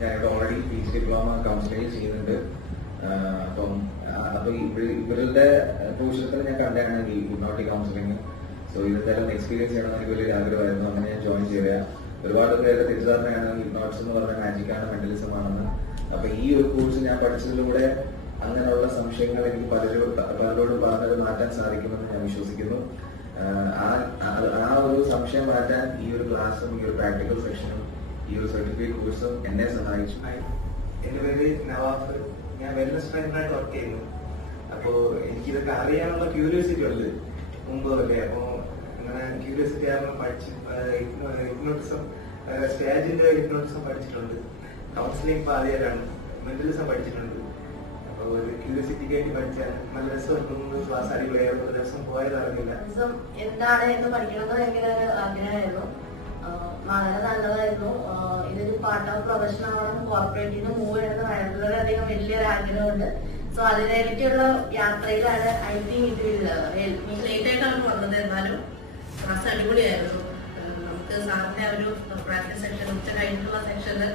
ഞാനിവിടെ already PG diploma counselling ചെയ്യുന്നുണ്ട്. അപ്പൊ ഇവരുടെ പോഷത്തിൽ ഞാൻ കണ്ടാണ് ഈ ഹിപ്നോട്ടിക് കൗൺസിലിംഗ്. സോ ഇതെന്തായാലും എക്സ്പീരിയൻസ് ചെയ്യണമെന്ന് എനിക്ക് വലിയൊരു ആഗ്രഹമായിരുന്നു. അങ്ങനെ ഞാൻ ജോയിൻ ചെയ്ത ഒരുപാട് പേരുടെ തെറ്റിദ്ധാരണയാണ് ഹിപ്നോട്ടിസം എന്ന് പറഞ്ഞാൽ മാജിക്കാണ്, മെന്റലിസം ആണെന്ന്. അപ്പൊ ഈ ഒരു കോഴ്സ് ഞാൻ പഠിച്ചതിലൂടെ അങ്ങനെയുള്ള സംശയങ്ങൾ എനിക്ക് പലരോടും പറഞ്ഞത് മാറ്റാൻ സാധിക്കുമെന്ന് ഞാൻ വിശ്വസിക്കുന്നു. ആ ഒരു സംശയം മാറ്റാൻ ഈ ഒരു ക്ലാസ്സും ഈ ഒരു പ്രാക്ടിക്കൽ സെക്ഷനും ഈ ഒരു സർട്ടിഫിക്കറ്റ് കോഴ്സും എന്നെ സഹായിച്ചു. എന്റെ പേര് നവാഫ്. ഞാൻ വെൽനസ് ട്രെയിനറായിട്ട് വർക്ക് ചെയ്യുന്നു. അപ്പോ എനിക്കിതൊക്കെ അറിയാനുള്ള ക്യൂരിയോസിറ്റി ഉണ്ട് മുമ്പ് അല്ലേ. അപ്പോ അങ്ങനെ ക്യൂരിയോസിറ്റി കാരണം പഠിച്ച് ഹിപ്നോട്ടിസം, സ്റ്റേജിന്റെ ഹിപ്നോട്ടിസം പഠിച്ചിട്ടുണ്ട്. കൗൺസിലിംഗ് ഇപ്പൊ ആദ്യമായിട്ടാണ്. മെന്റലിസം പഠിച്ചിട്ടുണ്ട്. അപ്പൊ ഒരു ക്യൂരിയോസിറ്റിക്ക് വേണ്ടി പഠിച്ചാൽ നല്ല രസമായിരുന്നു. ക്ലാസ് അടിപൊളിയായിരുന്നു. ഒരു ദിവസം പോയതറിയില്ല. എന്താണ് എന്ന് പഠിക്കണമെന്ന് ഭയങ്കര ഒരു ആഗ്രഹമായിരുന്നു. വളരെ നല്ലതായിരുന്നു. ഇതൊരു പാർട്ട് ഓഫ് പ്രൊഫഷൻ ആവണം, കോർപ്പറേറ്റിൽ നിന്ന് മൂവ് ചെയ്യണമെന്ന് വളരെയധികം വലിയൊരു ആഗ്രഹമുണ്ട്. സോ അതിനായിട്ടുള്ള യാത്രയിലാണ് ഐ തിങ്ക് ഇത് ലേറ്റ് ആയിട്ടാണ് വന്നത്. എന്നാലും ക്ലാസ് അടിപൊളിയായിരുന്നു. നമുക്ക് സാറിന്റെ ഒരു പ്രാക്ടീസ് സെക്ഷൻ, ഉച്ച കഴിഞ്ഞിട്ടുള്ള സെക്ഷന്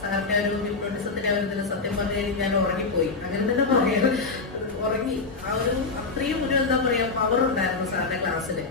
സാറിന്റെ ഒരു ഹിപ്നോട്ടിസത്തിന്റെ ഒരു ഇതിൽ സത്യം പറഞ്ഞു കഴിഞ്ഞാൽ ഉറങ്ങിപ്പോയി. അങ്ങനെ തന്നെ പറയാം, ഉറങ്ങി. ആ ഒരു അത്രയും ഒരു എന്താ പറയാ പവർ ഉണ്ടായിരുന്നു സാറിന്റെ ക്ലാസ്സില്.